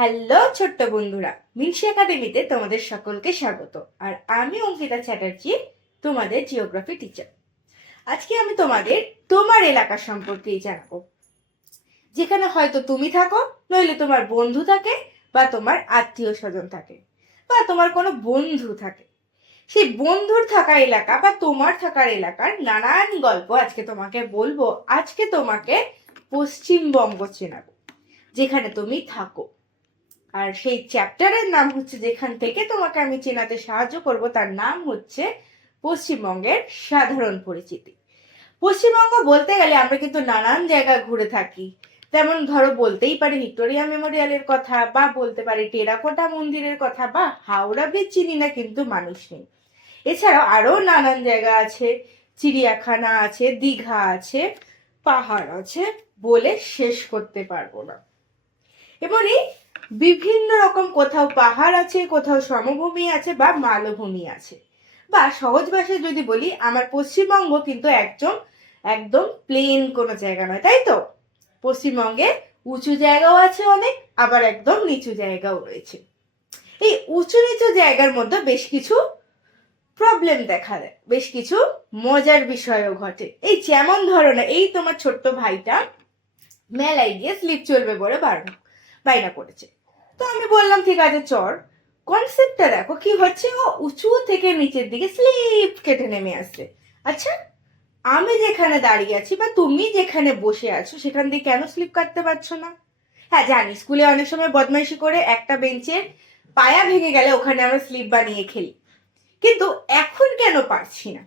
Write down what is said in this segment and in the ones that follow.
Hello ছোট্ট বন্ধুরা, মিনসি একাডেমিতে তোমাদের সকলকে স্বাগত। আর আমি অঙ্কিতা চ্যাটার্জি, তোমাদের জিওগ্রাফি টিচার আজকে আমি তোমাদের তোমার এলাকা সম্পর্কেই জানাব। যেখানে হয়তো তুমি থাকো, নইলে তোমার বন্ধু থাকে, বা তোমার আত্মীয় স্বজন থাকে, বা তোমার কোনো বন্ধু থাকে। সেই বন্ধুর থাকা এলাকা বা তোমার থাকার এলাকার নানান গল্প আজকে তোমাকে বলব। আজকে তোমাকে পশ্চিমবঙ্গ চেনাবো, যেখানে তুমি থাকো। আর সেই চ্যাপ্টারের নাম হচ্ছে যেখান থেকে তোমাকে আমি চেনাতে সাহায্য করব, তার নাম হচ্ছে পশ্চিমবঙ্গের সাধারণ পরিচিতি। পশ্চিমবঙ্গ বলতে গেলে আমরা কিন্তু নানান জায়গা ঘুরে থাকি। তেমন ধরো, বলতেই পারি ভিক্টোরিয়া মেমোরিয়ালের কথা, বা বলতে পারি টেরাকোটা মন্দিরের কথা, বা হাওড়া ব্রিজ চিনি না কিন্তু মানুষ নেই। এছাড়াও আরও নানান জায়গা আছে, চিড়িয়াখানা আছে, দীঘা আছে, পাহাড় আছে বলে শেষ করতে পারব না। এমনই বিভিন্ন রকম কোথাও পাহাড় আছে, কোথাও সমভূমি আছে বা মালভূমি আছে। বা সহজ ভাষায় যদি বলি, আমার পশ্চিমবঙ্গ কিন্তু একদম একদম প্লেন কোনো জায়গা নয়, তাই তো? পশ্চিমবঙ্গে উঁচু জায়গাও আছে অনেক, আবার একদম নিচু জায়গাও রয়েছে। এই উঁচু নিচু জায়গার মধ্যে বেশ কিছু প্রবলেম দেখা দেয়, বেশ কিছু মজার বিষয়ও ঘটে। এই যেমন ধরনের এই তোমার ছোট্ট ভাইটা মেলায় গিয়ে স্লিপ চলবে বলে বারণ বাইনা করেছে। তো আমি বললাম, ঠিক আছে, চর। কনসেপ্টটা দেখো, কি হচ্ছে? ও উঁচু থেকে নিচের দিকে স্লিপ কেটে নেমে আসছে। আচ্ছা আমি যেখানে দাঁড়িয়ে আছি বা তুমি যেখানে বসে আছো, সেখান দিয়ে কেন স্লিপ কাটতে পারছ না? হ্যাঁ জানি, স্কুলে অনেক সময় বদমাইশি করে একটা বেঞ্চের পায়া ভেঙে গেলে ওখানে আমরা স্লিপ বানিয়ে খেলি। কিন্তু এখন কেন পারছি না?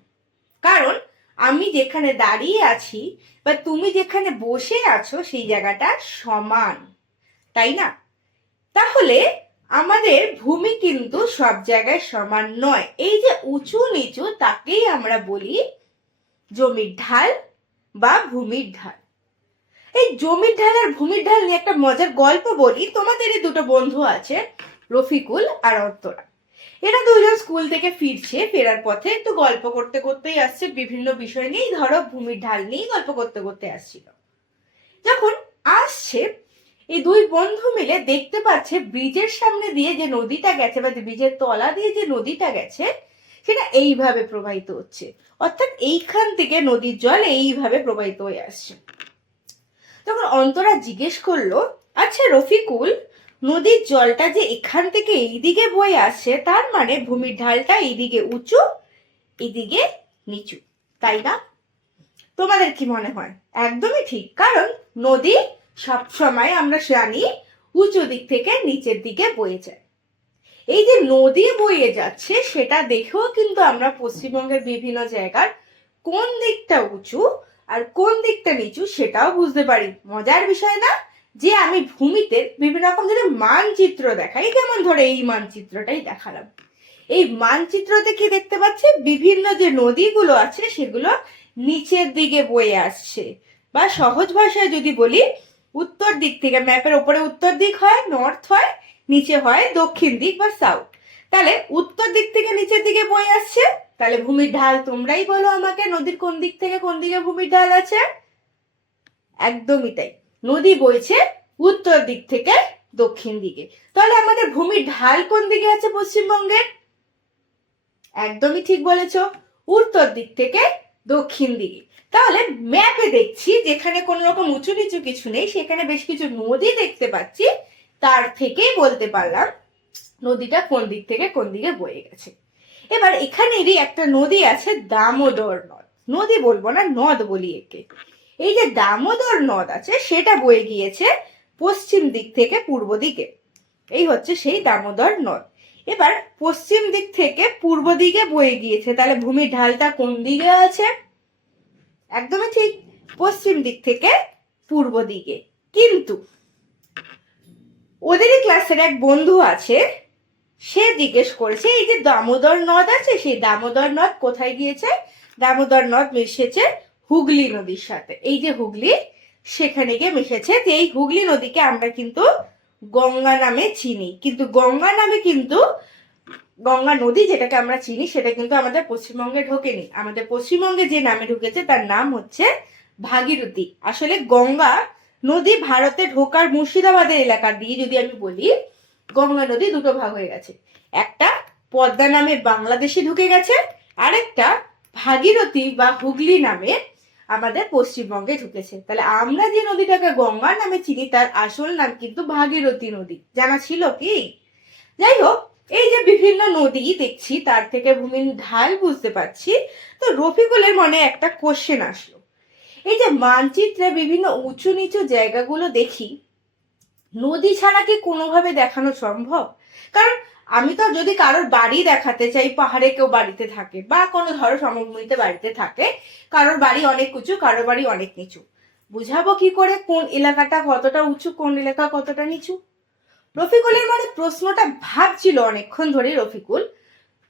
কারণ আমি যেখানে দাঁড়িয়ে আছি বা তুমি যেখানে বসে আছো, সেই জায়গাটা সমান, তাই না? তাহলে আমাদের ভূমি কিন্তু সব জায়গায় সমান নয়। এই যে উঁচু নিচু তাকেই আমরা বলি জমির ঢাল বা ভূমির ঢাল। এই জমির ঢাল আর ভূমির ঢাল নিয়ে একটা মজার গল্প বলি। তোমাদেরই দুটো বন্ধু আছে, রফিকুল আর অন্তরা। এরা দুজন স্কুল থেকে ফিরছে, ফেরার পথে একটু গল্প করতে করতেই আসছে, বিভিন্ন বিষয় নিয়েই। ধরো ভূমির ঢাল নিয়েই গল্প করতে করতে আসছিল। যখন আসছে এই দুই বন্ধু মিলে দেখতে পাচ্ছে ব্রিজের সামনে দিয়ে যে নদীটা গেছে বা ব্রিজের তলা দিয়ে যে নদীটা গেছে, সেটা এইভাবে প্রবাহিত হচ্ছে। অর্থাৎ এইখান থেকে নদীর জল এইভাবে প্রবাহিত হয়ে আসছে। তখন অন্তরা জিজ্ঞেস করল আচ্ছা রফিকুল, নদীর জলটা যে এখান থেকে এইদিকে বয়ে আসছে, তার মানে ভূমির ঢালটা এইদিকে উঁচু এইদিকে নিচু, তাই না? তোমাদের কি মনে হয়? একদমই ঠিক, কারণ নদী সব সময় আমরা জানি উঁচু দিক থেকে নিচের দিকে বয়ে যায় এই যে নদী বয়ে যাচ্ছে, সেটা দেখেও কিন্তু আমরা পশ্চিমবঙ্গের বিভিন্ন জায়গার কোন দিকটা উঁচু আর কোন দিকটা নিচু সেটাও বুঝতে পারি। মজার বিষয় না যে আমি ভূমিতে বিভিন্ন রকম যদি মানচিত্র দেখাই, যেমন ধরে এই মানচিত্রটাই দেখালাম। এই মানচিত্রতে কি দেখতে পাচ্ছি? বিভিন্ন যে নদীগুলো আছে, সেগুলো নিচের দিকে বয়ে আসছে। বা সহজ ভাষায় যদি বলি উত্তর দিক থেকে, ম্যাপের ওপরে উত্তর দিক হয় নর্থ হয়, নিচে হয়, দক্ষিণ দিক বা সাউথ তাহলে উত্তর দিক থেকে নিচের দিকে বয়ে আসছে, তাহলে ভূমির ঢাল তোমরাই বলো আমাকে, নদীর কোন দিক থেকে কোন দিকে ভূমির ঢাল আছে? একদমই তাই। নদী বইছে উত্তর দিক থেকে দক্ষিণ দিকে। তাহলে আমাদের ভূমির ঢাল কোন দিকে আছে পশ্চিমবঙ্গের? একদমই ঠিক বলেছ। উত্তর দিক থেকে দক্ষিণ দিকে। তাহলে ম্যাপে দেখছি যেখানে কোনো রকম উঁচু নিচু কিছু নেই, সেখানে বেশ কিছু নদী দেখতে পাচ্ছি। তার থেকেই বলতে পারলাম নদীটা কোন দিক থেকে কোন দিকে বয়ে গেছে। এবার এখানেরই একটা নদী আছে দামোদর নদ। নদী বলব না, নদ বলি একে। এই যে দামোদর নদ আছে, সেটা বয়ে গিয়েছে পশ্চিম দিক থেকে পূর্ব দিকে। এই হচ্ছে সেই দামোদর নদ। এবার পশ্চিম দিক থেকে পূর্ব দিকে বয়ে গিয়েছে। তাহলে ভূমির ঢালটা কোন দিকে আছে? একদমই ঠিক, পশ্চিম দিক থেকে পূর্ব দিকে। কিন্তু ওদেরই ক্লাসের এক বন্ধু আছে, সে জিজ্ঞেস করেছে, এই যে দামোদর নদ আছে, সেই দামোদর নদ কোথায় গিয়েছে? দামোদর নদ মিশেছে হুগলি নদীর সাথে। এই যে হুগলি, সেখানে গিয়ে মিশেছে। যে এই হুগলি নদীকে আমরা কিন্তু গঙ্গা নামে চিনি। কিন্তু গঙ্গা নামে কিন্তু গঙ্গা নদী যেটাকে আমরা চিনি, সেটা কিন্তু আমাদের পশ্চিমবঙ্গে ঢোকেনি। আমাদের পশ্চিমবঙ্গে যে নামে ঢুকেছে, তার নাম হচ্ছে ভাগীরথী। আসলে গঙ্গা নদী ভারতে ঢোকার মুর্শিদাবাদের এলাকা দিয়ে যদি আমি বলি, গঙ্গা নদী দুটো ভাগ হয়ে গেছে। একটা পদ্মা নামে বাংলাদেশে ঢুকে গেছে, আরেকটা ভাগীরথী বা হুগলি নামে আমাদের পশ্চিমবঙ্গে ঢুকেছে। তাহলে আমরা যে নদীটাকে গঙ্গা নামে চিনি, তার আসল নাম কিন্তু ভাগীরথী নদী। জানা ছিল কি? যাই হোক, এই যে বিভিন্ন নদী দেখছি, তার থেকে ভূমির ঢাল বুঝতে পারছি। তো রফিকুলের মনে একটা কোশ্চেন আসলো। এই যে মানচিত্রে বিভিন্ন উঁচু নিচু জায়গাগুলো দেখি, নদী ছাড়া কি কোনোভাবে দেখানো সম্ভব? কারণ আমি তো যদি কারোর বাড়ি দেখাতে চাই, পাহাড়ে কেউ বাড়িতে থাকে বা কোনো ধরো সমভূমিতে বাড়িতে থাকে, কারোর বাড়ি অনেক উঁচু, কারোর বাড়ি অনেক নিচু। বুঝাবো কি করে কোন এলাকাটা কতটা উঁচু, কোন এলাকা কতটা নিচু? রফিকুলের মনে প্রশ্নটা ভাবছিল অনেকক্ষণ ধরে রফিকুল।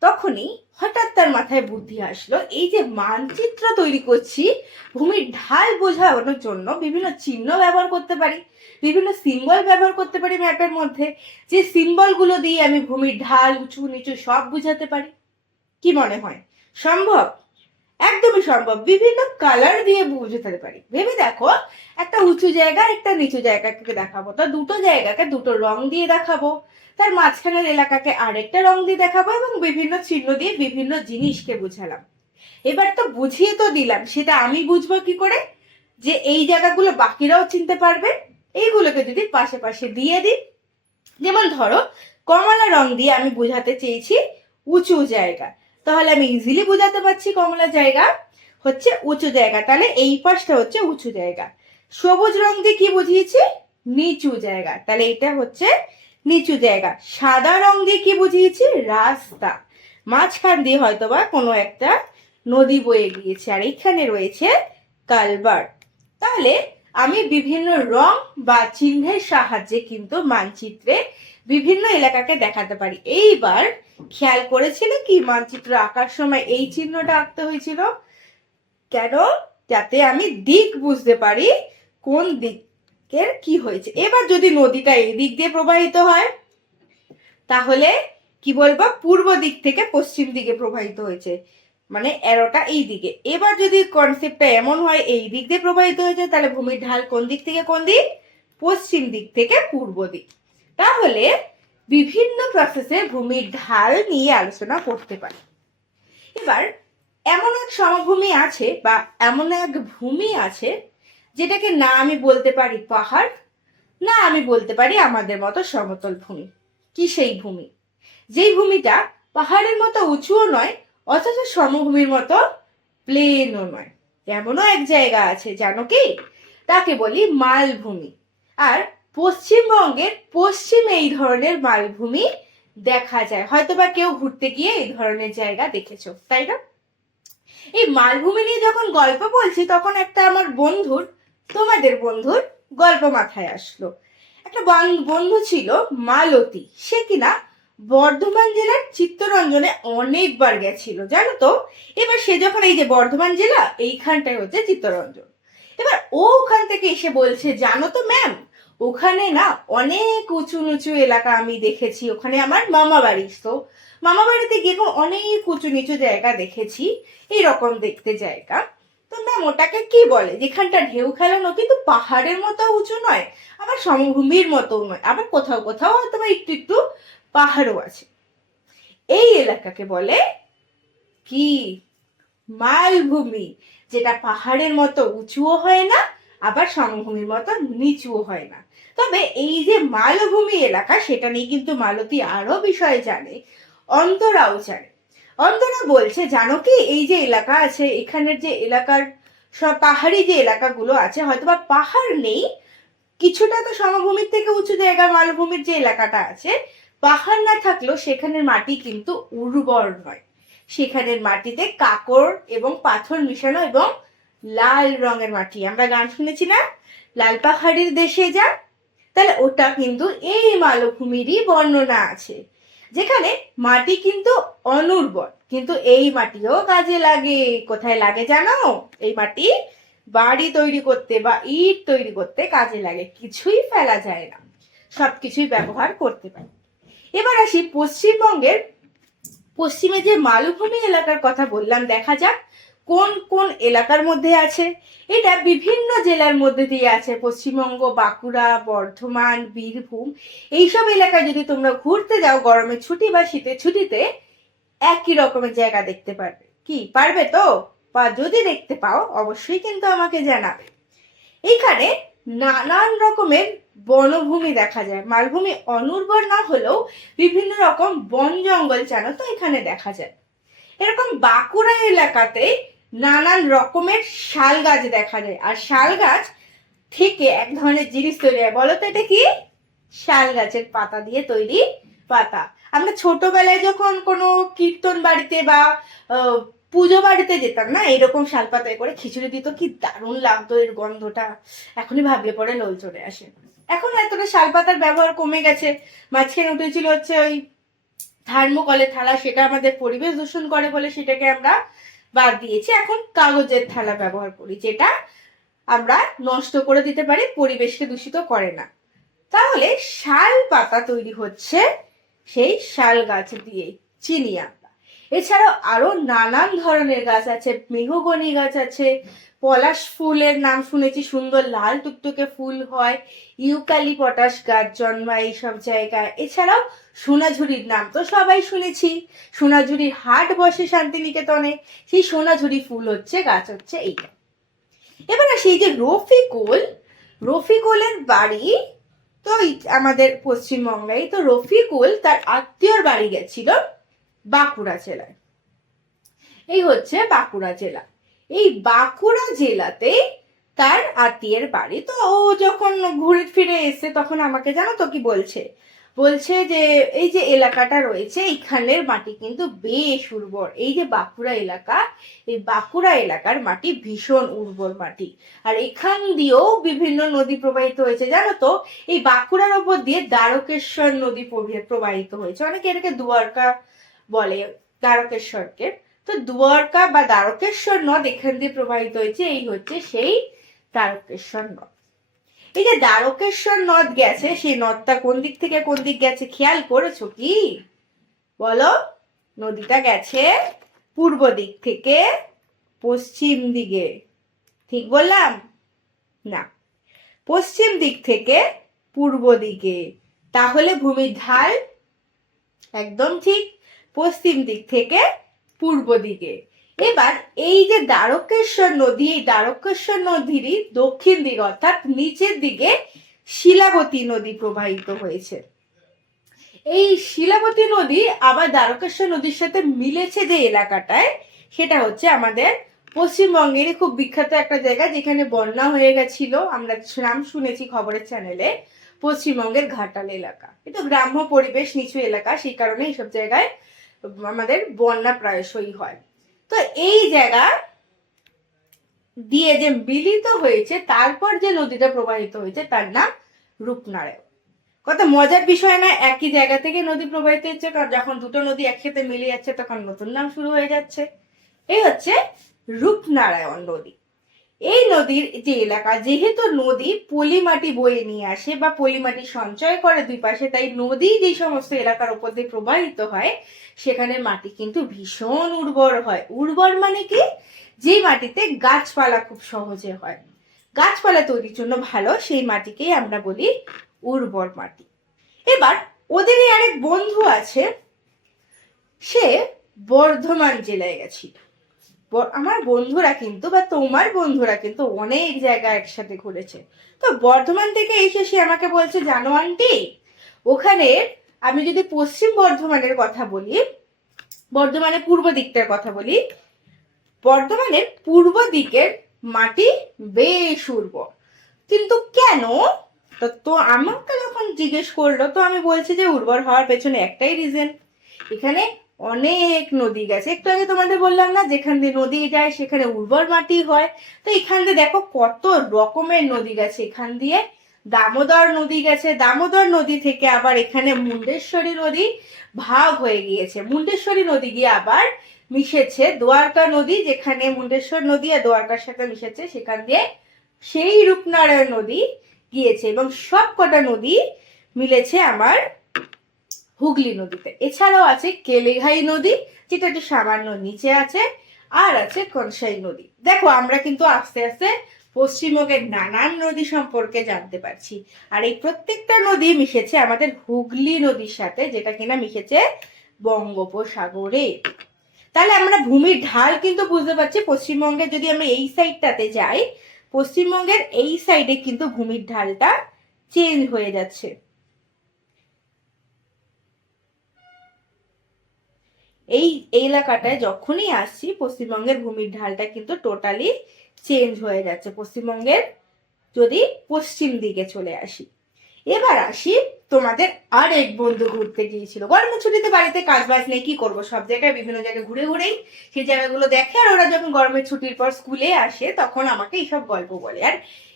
তখনই হঠাৎ তার মাথায় বুদ্ধি আসলো, এই যে মানচিত্র তৈরি করছি, ভূমির ঢাল বোঝানোর জন্য বিভিন্ন চিহ্ন ব্যবহার করতে পারি, বিভিন্ন সিম্বল ব্যবহার করতে পারি ম্যাপের মধ্যে, যে সিম্বলগুলো দিয়ে আমি ভূমির ঢাল, উঁচু, নিচু সব বুঝাতে পারি। কি মনে হয়? সম্ভব? একদমই সম্ভব। বিভিন্ন কালার দিয়ে বুঝাতে পারি। ভেবে দেখো, একটা উঁচু জায়গা, একটা নিচু জায়গাকে দেখাবো। তা দুটো জায়গাকে দুটো রং দিয়ে দেখাবো। তার মাঝখানের এলাকাকে আরেকটা রং দিয়ে দেখাবো এবং বিভিন্ন চিহ্ন দিয়ে বিভিন্ন জিনিসকে বুঝালাম। এবার তো বুঝিয়ে তো দিলাম, সেটা আমি বুঝব কি করে? যে এই জায়গাগুলো বাকিরাও চিনতে পারবে। এইগুলোকে যদি পাশে পাশে দিয়ে দিই। যেমন ধরো, কমলা রং দিয়ে আমি বোঝাতে চেয়েছি উঁচু জায়গা। তাহলে আমি ইজিলি বোঝাতে পারছি কমলা জায়গা হচ্ছে উঁচু জায়গা। তাহলে এই পাশটা হচ্ছে উঁচু জায়গা। সবুজ রং দিয়ে কি বুঝিয়েছি? নিচু জায়গা। তাহলে এটা হচ্ছে নিচু জায়গা। সাদা রং দিয়ে কি বুঝিয়েছি? রাস্তা। মাঝখান দিয়ে হয়তোবা কোনো একটা নদী বয়ে গিয়েছে। আর এখানে রয়েছে কালবার তাহলে আমি বিভিন্ন রং বা চিহ্নের সাহায্যে কিন্তু মানচিত্রে বিভিন্ন এলাকাকে দেখাতে পারি। এইবার খেয়াল করেছিলে কি মানচিত্র আঁকার সময় এই চিহ্নটা আঁকতে হয়েছিল? কেন? যাতে আমি দিক বুঝতে পারি কোন দিকের কি হয়েছে। এবার যদি নদীটা এই দিক দিয়ে প্রবাহিত হয়, তাহলে কি বলব? পূর্ব দিক থেকে পশ্চিম দিকে প্রবাহিত হয়েছে। মানে এরোটা এই দিকে এবার যদি কনসেপ্টটা এমন হয়, এই দিক দিয়ে প্রবাহিত হয়েছে তাহলে ভূমির ঢাল কোন দিক থেকে কোন দিক? পশ্চিম দিক থেকে পূর্ব দিক। তাহলে বিভিন্ন প্রসেসে ভূমির ঢাল নিয়ে আলোচনা করতে পারি। এবার এমন এক সমভূমি আছে বা এমন এক ভূমি আছে, যেটাকে না আমি বলতে পারি পাহাড়, না আমি বলতে পারি আমাদের মতো সমতল ভূমি। কি সেই ভূমি? যেই ভূমিটা পাহাড়ের মতো উঁচুও নয় অথচ সমভূমির মতো প্লেনও নয়। এমনও এক জায়গা আছে, জানো কি? তাকে বলি মালভূমি। আর পশ্চিমবঙ্গের পশ্চিমে এই ধরনের মালভূমি দেখা যায়। হয়তো বা কেউ ঘুরতে গিয়ে এই ধরনের জায়গা দেখেছ, তাই না? এই মালভূমি নিয়ে যখন গল্প বলছি, তখন একটা আমার বন্ধুর, তোমাদের বন্ধুর গল্প মাথায় আসলো। একটা বান- বন্ধু ছিল মালতী। সে কিনা বর্ধমান জেলার চিত্তরঞ্জনে অনেকবার গেছিল, জানো তো? এবার সে যখন এই যে বর্ধমান জেলা, এইখানটায় হচ্ছে চিত্তরঞ্জন। এবার ও ওখান থেকে এসে বলছে, জানো তো ম্যাম ওখানে না অনেক উঁচু নিচু এলাকা আমি দেখেছি। ওখানে আমার মামা বাড়ি। তো মামা বাড়িতে গিয়ে অনেক উঁচু নিচু জায়গা দেখেছি এইরকম দেখতে জায়গা। তো ম্যাম ওটাকে কি বলে? যেখানটা ঢেউ খেলানো, কিন্তু পাহাড়ের মতো উঁচু নয়, আবার সমভূমির মতো নয়, আবার কোথাও কোথাও হয়তো একটু একটু পাহাড়ও আছে। এই এলাকাকে বলে কি? মালভূমি, যেটা পাহাড়ের মতো উঁচুও হয় না, আবার সমভূমির মতো নিচুও হয় না। তবে এই যে মালভূমি এলাকা, সেটা নিয়ে কিন্তু মালতী আরও বিষয় জানে, অন্তরাও জানে। অন্তরা বলছে, জানো কি, এই যে এলাকা আছে, এখানের যে এলাকার সব পাহাড়ি যে এলাকাগুলো আছে, হয়তোবা পাহাড় নেই, কিছুটা তো সমভূমির থেকে উঁচু জায়গা মালভূমির যে এলাকাটা আছে পাহাড় না থাকলেও সেখানের মাটি কিন্তু উর্বর নয় সেখানের মাটিতে কাকর এবং পাথর মিশানো এবং লাল রঙের মাটি। আমরা গান শুনেছি না? লাল পাহাড়ের দেশে যা। তাহলে ওটা কিন্তু এই মালভূমিরই বর্ণনা আছে। যেখানে মাটি কিন্তু অনুর্বর, কিন্তু এই মাটিও কাজে লাগে। কোথায় লাগে জানো? এই মাটি বাড়ি তৈরি করতে বা ইট তৈরি করতে কাজে লাগে। কিছুই ফেলা যায় না। সবকিছুই ব্যবহার করতে পারি। এবার আসি পশ্চিমবঙ্গের পশ্চিমে যে মালভূমি এলাকার কথা বললাম, দেখা যাক কোন কোন এলাকার মধ্যে আছে। এটা বিভিন্ন জেলার মধ্যে দিয়ে আছে, পশ্চিমবঙ্গ, বাঁকুড়া, বর্ধমান, বীরভূম। এইসব এলাকায় যদি তোমরা ঘুরতে যাও গরমের ছুটি বা শীতের ছুটিতে, একই রকমের জায়গা দেখতে পারবে। কি, পারবে তো? বা যদি দেখতে পাও, অবশ্যই কিন্তু আমাকে জানাবে। এইখানে নানান রকমের বনভূমি দেখা যায়। মালভূমি অনুর্বর না হলেও বিভিন্ন রকম বন জঙ্গল চানো তো এখানে দেখা যায়। এরকম বাঁকুড়া এলাকাতে নানান রকমের শাল গাছ দেখা যায়। আর শাল গাছ থেকে এক ধরনের জিনিস তৈরি হয়। বলো তো এটা কি? শাল গাছের পাতা দিয়ে তৈরি পাতা। আমরা ছোটবেলায় যখন কোনো কীর্তন বাড়িতে বা পুজো বাড়িতে যেতাম না, এরকম শাল পাতায় করে খিচুড়ি দিত, কি দারুণ লাগতো এর গন্ধটা। এখনই ভাবলে পরে লোল চলে আসে। এখন এতটা শাল পাতার ব্যবহার কমে গেছে। মাঝখানে উঠেছিল হচ্ছে ওই থার্মোকলের থালা, সেটা আমাদের পরিবেশ দূষণ করে বলে সেটাকে আমরা বাদ দিয়েছি। এখন কাগজের থালা ব্যবহার করি, যেটা আমরা নষ্ট করে দিতে পারি, পরিবেশকে দূষিত করে না। তাহলে শাল পাতা তৈরি হচ্ছে সেই শাল গাছ দিয়ে চিনি আমরা এছাড়াও আরও নানান ধরনের গাছ আছে, মেহগনি গাছ আছে, পলাশ ফুলের নাম শুনেছি, সুন্দর লাল টুকটুকে ফুল হয় ইউকালি পটাশ গাছ জন্মায় এইসব জায়গায়। এছাড়াও সোনাঝুরির নাম তো সবাই শুনেছি, সোনাঝুরির হাট বসে শান্তিনিকেতনে, সেই সোনাঝুরি ফুল হচ্ছে, গাছ হচ্ছে এইটা। এবার আসি এই যে রফিকুল, রফিকুলের বাড়ি তো আমাদের পশ্চিমবঙ্গেই, তো রফিকুল তার আত্মীয়র বাড়ি গেছিল। বাঁকুড়া জেলায়। এই হচ্ছে বাঁকুড়া জেলা। এই বাঁকুড়া জেলাতে তার আত্মীয়ের বাড়ি তো ও যখন ঘুরে ফিরে এসে তখন আমাকে জানো তো কি বলছে? বলছে যে এই যে এলাকাটা রয়েছে, এইখানের মাটি কিন্তু বেশ উর্বর। এই যে বাঁকুড়া এলাকা, এই বাঁকুড়া এলাকার মাটি ভীষণ উর্বর মাটি। আর এখান দিয়েও বিভিন্ন নদী প্রবাহিত হয়েছে। জানো তো, এই বাঁকুড়ার ওপর দিয়ে দ্বারকেশ্বর নদী প্রবাহিত হয়েছে। অনেকে এটাকে দুয়ারকা বলে দ্বারকেশ্বরকে। তো দুয়ারকা বা দ্বারকেশ্বর নদ এখান দিয়ে প্রবাহিত হয়েছে, এই হচ্ছে সেই দ্বারকেশ্বর নদ। এই যে দ্বারকেশ্বর নদ গেছে, সেই নদটা কোন দিক থেকে কোন দিক গেছে খেয়াল করেছ কি? বলো, নদীটা গেছে পূর্ব দিক থেকে পশ্চিম দিকে। ঠিক বললাম? না। পশ্চিম দিক থেকে পূর্ব দিকে। তাহলে ভূমির ঢাল একদম ঠিক পশ্চিম দিক থেকে পূর্ব দিকে। এবার এই যে দ্বারকেশ্বর নদী, এই দ্বারকেশ্বর নদীরই দক্ষিণ দিক অর্থাৎ নিচের দিকে শিলাবতী নদী প্রবাহিত হয়েছে। এই শিলাবতী নদী আবার দ্বারকেশ্বর নদীর সাথে মিলেছে যে এলাকাটায়, সেটা হচ্ছে আমাদের পশ্চিমবঙ্গেরই খুব বিখ্যাত একটা জায়গা যেখানে বন্যা হয়ে গেছিল। আমরা নাম শুনেছি খবরের চ্যানেলে, পশ্চিমবঙ্গের ঘাটাল এলাকা। এটা গ্রাম্য পরিবেশ, নিচু এলাকা, সেই কারণে এইসব জায়গায় আমাদের বন্যা প্রায়শই হয়। তো এই জায়গা দিয়ে যে মিলিত হয়েছে, তারপর যে নদীটা প্রবাহিত হয়েছে, তার নাম রূপনারায়ণ। কত মজার বিষয় না, একই জায়গা থেকে নদী প্রবাহিত হচ্ছে, কারণ যখন দুটো নদী একসাথে মিলে যাচ্ছে, তখন নতুন নাম শুরু হয়ে যাচ্ছে। এই হচ্ছে রূপনারায়ণ নদী। এই নদীর যে এলাকা, যেহেতু নদী পলি মাটি বয়ে নিয়ে আসে বা পলি মাটি সঞ্চয় করে দুই পাশে, তাই নদী যে সমস্ত এলাকার উপর দিয়ে প্রবাহিত হয়, সেখানে মাটি কিন্তু ভীষণ উর্বর হয়। উর্বর মানে কি? যে মাটিতে গাছপালা খুব সহজে হয়। গাছপালা তৈরির জন্য ভালো, সেই মাটিকেই আমরা বলি উর্বর মাটি। এবার ওদেরই আরেক বন্ধু আছে, সে বর্ধমান জেলায় গেছিল। আমার বন্ধুরা কিন্তু বা তোমার বন্ধুরা কিন্তু অনেক জায়গা একসাথে ঘুরেছে। তো বর্ধমান থেকে এসে সে আমাকে বলছে, জানো আন্টি, ওখানে আমি যদি পশ্চিম বর্ধমানের কথা বলি, বর্ধমানের পূর্ব দিকটার কথা বলি, বর্ধমানের পূর্ব দিকের মাটি বেশ উর্বর। কিন্তু কেন? তো তো আমাকে যখন জিজ্ঞেস করল, তো আমি বলছি যে উর্বর হওয়ার পেছনে একটাই রিজন এখানে অনেক নদী গেছে। একটু আগে তোমাদের বললাম না, যেখান দিয়ে নদী যায় সেখানে উর্বর মাটি হয়। তো এখান দিয়ে দেখো কত রকমের নদী গেছে। এখান দিয়ে দামোদর নদী গেছে। দামোদর নদী থেকে আবার এখানে মুন্ডেশ্বরী নদী ভাগ হয়ে গিয়েছে। মুন্ডেশ্বরী নদী গিয়ে আবার মিশেছে দোয়ারকা নদী, যেখানে মুন্ডেশ্বর নদী আর দোয়ারকার সাথে মিশেছে, সেখান দিয়ে সেই রূপনারায়ণ নদী গিয়েছে। এবং সব কটা নদী মিলেছে আমার হুগলি নদীতে। এছাড়াও আছে কেলেঘাই নদী, যেটা একটু সামান্য নিচে আছে, আর আছে কনসাই নদী। দেখো, আমরা কিন্তু আস্তে আস্তে পশ্চিমবঙ্গের নানান নদী সম্পর্কে জানতে পারছি। আর এই প্রত্যেকটা নদী মিশেছে আমাদের হুগলি নদীর সাথে, যেটা কিনা মিশেছে বঙ্গোপসাগরে। তাহলে আমরা ভূমির ঢাল কিন্তু বুঝতে পারছি, পশ্চিমবঙ্গের যদি আমরা এই সাইডটাতে যাই, পশ্চিমবঙ্গের এই সাইডে কিন্তু ভূমির ঢালটা চেঞ্জ হয়ে যাচ্ছে। এই এলাকাটায় যখনই আসছি, পশ্চিমবঙ্গের ভূমির ঢালটা কিন্তু টোটালি চেঞ্জ হয়ে যাচ্ছে। পশ্চিমবঙ্গের যদি পশ্চিম দিকে চলে আসি। এবার আসি তোমাদের আর এক বন্ধু ঘুরতে গিয়েছিল। গরমের ছুটিতে বাড়িতে কাজ বাজ নেই, কি করব? সব জায়গায় বিভিন্ন জায়গায় ঘুরে ঘুরেই সেই জায়গাগুলো দেখে আর ওরা যখন গরমের ছুটির পর স্কুলে আসে, তখন আমাকে এইসব গল্প বলে। আর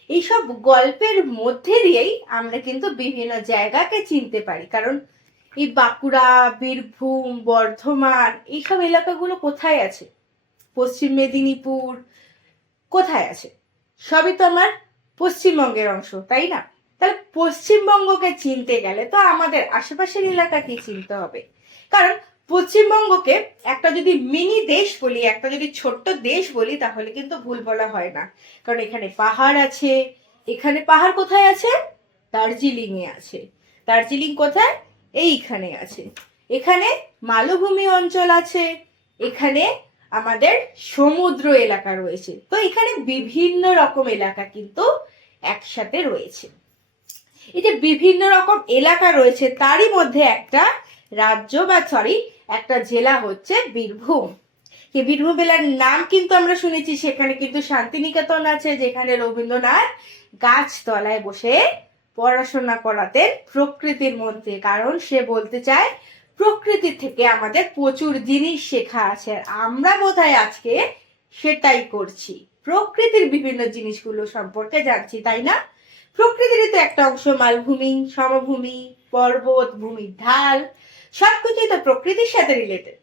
এইসব গল্পের মধ্যে দিয়েই আমরা কিন্তু বিভিন্ন জায়গাকে চিনতে পারি। কারণ এই বাঁকুড়া, বীরভূম, বর্ধমান, এইসব এলাকাগুলো কোথায় আছে? পশ্চিম মেদিনীপুর কোথায় আছে? সবই তো আমার পশ্চিমবঙ্গের অংশ, তাই না? তাহলে পশ্চিমবঙ্গকে চিনতে গেলে তো আমাদের আশেপাশের এলাকাকে চিনতে হবে। কারণ পশ্চিমবঙ্গকে একটা যদি মিনি দেশ বলি, একটা যদি ছোট্ট দেশ বলি, তাহলে কিন্তু ভুল বলা হয় না। কারণ এখানে পাহাড় আছে। এখানে পাহাড় কোথায় আছে? দার্জিলিং এ আছে। দার্জিলিং কোথায়? এইখানে আছে। এখানে মালভূমি অঞ্চল আছে, এখানে আমাদের সমুদ্র এলাকা রয়েছে। তো এখানে বিভিন্ন রকম এলাকা কিন্তু একসাথে রয়েছে। এই যে বিভিন্ন রকম এলাকা রয়েছে, তারই মধ্যে একটা রাজ্য বা সরি একটা জেলা হচ্ছে বীরভূম। এই বীরভূম জেলার নাম কিন্তু আমরা শুনেছি, সেখানে কিন্তু শান্তিনিকেতন আছে, যেখানে রবীন্দ্রনাথ গাছতলায় বসে পড়াশোনা করাতেন প্রকৃতির মধ্যে, কারণ সে বলতে চায় প্রকৃতি থেকে আমাদের প্রচুর জিনিস শেখা আছে। আমরা বোধহয় আজকে সেটাই করছি। প্রকৃতির বিভিন্ন জিনিসগুলো সম্পর্কে জানছি, তাই না? প্রকৃতির তো একটা অংশ, মালভূমি, সমভূমি, পর্বত, ভূমির ঢাল, সবকিছুই তো প্রকৃতির সাথে রিলেটেড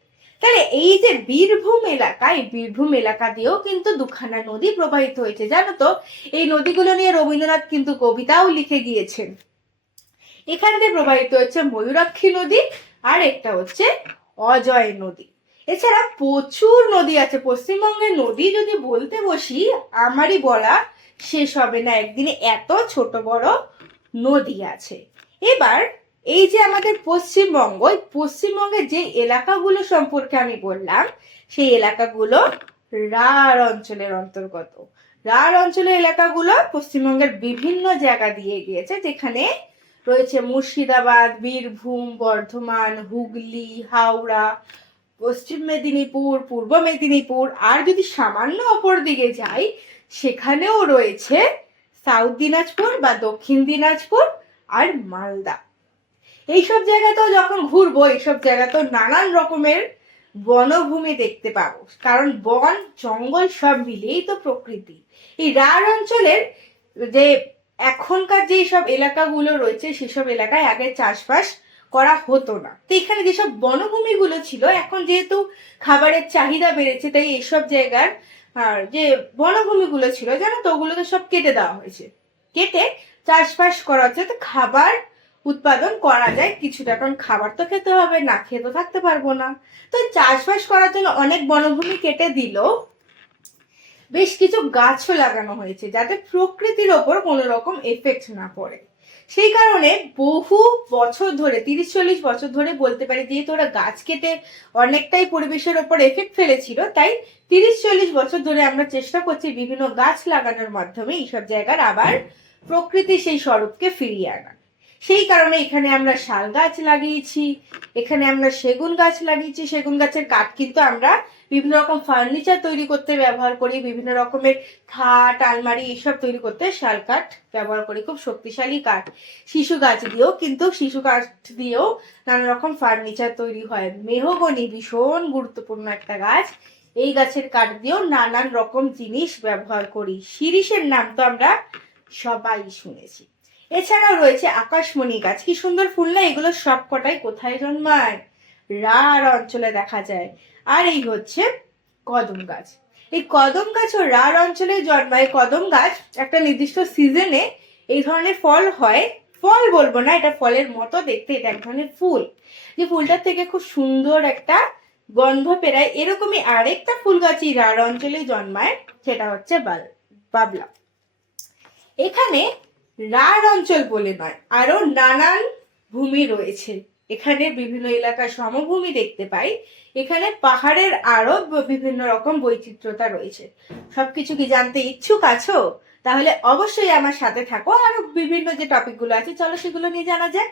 তাহলে এই যে বীরভূম এলাকা, এই বীরভূম এলাকা দিয়েও কিন্তু দুখানা নদী প্রবাহিত হয়েছে, জানো তো? এই নদীগুলো নিয়ে রবীন্দ্রনাথ কিন্তু কবিতাও লিখে গিয়েছেন। এখান দিয়ে প্রবাহিত হচ্ছে ময়ূরাক্ষী নদী, আর একটা হচ্ছে অজয় নদী। এছাড়া প্রচুর নদী আছে, পশ্চিমবঙ্গের নদী যদি বলতে বসি, আমারই বলা শেষ হবে না, একদিনে এত ছোট বড় নদী আছে। এবার এই যে আমাদের পশ্চিমবঙ্গ পশ্চিমবঙ্গের যে এলাকাগুলো সম্পর্কে আমি বললাম, সেই এলাকাগুলো রাঢ় অঞ্চলের অন্তর্গত। রাঢ় অঞ্চলের এলাকাগুলো পশ্চিমবঙ্গের বিভিন্ন জায়গা দিয়ে গিয়েছে, যেখানে রয়েছে মুর্শিদাবাদ, বীরভূম, বর্ধমান, হুগলি, হাওড়া, পশ্চিম মেদিনীপুর, পূর্ব মেদিনীপুর, আর যদি সামান্য অপর দিকে যাই, সেখানেও রয়েছে সাউথ দিনাজপুর বা দক্ষিণ দিনাজপুর আর মালদা। এইসব জায়গাতেও যখন ঘুরবো, এইসব জায়গাতেও নানান রকমের বনভূমি দেখতে পাবো। কারণ বন, জঙ্গল সব মিলিয়েই তো প্রকৃতি। এই রাঢ় অঞ্চলের যে এখনকার যে সব এলাকাগুলো রয়েছে, সেসব এলাকায় আগে চাষবাস করা হতো না। তো এখানে যেসব বনভূমিগুলো ছিল, এখন যেহেতু খাবারের চাহিদা বেড়েছে, তাই এইসব জায়গার যে বনভূমিগুলো ছিল, জানো তো ওগুলোকে সব কেটে দেওয়া হয়েছে। কেটে চাষবাস করা হচ্ছে, তো খাবার উৎপাদন করা যায় কিছুটা, কারণ খাবার তো খেতে হবে, না খেয়ে তো থাকতে পারব না। তো চাষবাস করার জন্য অনেক বনভূমি কেটে দিল বেশ কিছু গাছও লাগানো হয়েছে, যাতে প্রকৃতির ওপর কোনো রকম এফেক্ট না পড়ে। সেই কারণে বহু বছর ধরে, তিরিশ, চল্লিশ বছর ধরে বলতে পারি, যেহেতু ওরা গাছ কেটে অনেকটাই পরিবেশের ওপর এফেক্ট ফেলেছিল, তাই তিরিশ, চল্লিশ বছর ধরে আমরা চেষ্টা করছি বিভিন্ন গাছ লাগানোর মাধ্যমে এইসব জায়গার আবার প্রকৃতি সেই স্বরূপকে ফিরিয়ে আনা সেই কারণে এখানে আমরা শাল গাছ লাগিয়েছি, এখানে আমরা সেগুন গাছ লাগিয়েছি। সেগুন গাছের কাঠ কিন্তু আমরা বিভিন্ন রকম ফার্নিচার তৈরি করতে ব্যবহার করি, বিভিন্ন রকমের খাট, আলমারি এইসব তৈরি করতে শাল কাঠ ব্যবহার করি, খুব শক্তিশালী কাঠ। শিশু গাছ দিয়েও কিন্তু, শিশু কাঠ দিয়েও নানা রকম ফার্নিচার তৈরি হয়। মেহগনি ভীষণ গুরুত্বপূর্ণ একটা গাছ। এই গাছের কাঠ দিয়েও নানান রকম জিনিস ব্যবহার করি। শিরিষের নাম তো আমরা সবাই শুনেছি। এছাড়াও রয়েছে আকাশমণি গাছ। কি সুন্দর ফুল না, এগুলো সব কটাই কোথায় জন্মায়? রার অঞ্চলে দেখা যায়। আর এই হচ্ছে কদম গাছ। এই কদম গাছ ও রার অঞ্চলে জন্মায়। কদম গাছ একটা নির্দিষ্ট সিজনে এই ধরনের ফল হয়। ফল বলব না, এটা ফলের মতো দেখতে, এটা এক ধরনের ফুল। যে ফুলটার থেকে খুব সুন্দর একটা গন্ধ পেরায়, এরকমই আরেকটা ফুল গাছই রাঢ় অঞ্চলে জন্মায়, সেটা হচ্ছে বাল- বাবলা। এখানে রাঢ় অঞ্চল বলে নয়, আরও নানান ভূমি রয়েছে। এখানে বিভিন্ন এলাকার সমভূমি দেখতে পাই। এখানে পাহাড়ের আরও বিভিন্ন রকম বৈচিত্র্যতা রয়েছে। সবকিছু কি জানতে ইচ্ছুক আছো? তাহলে অবশ্যই আমার সাথে থাকো। আরও বিভিন্ন যে টপিকগুলো আছে, চলো সেগুলো নিয়ে জানা যাক।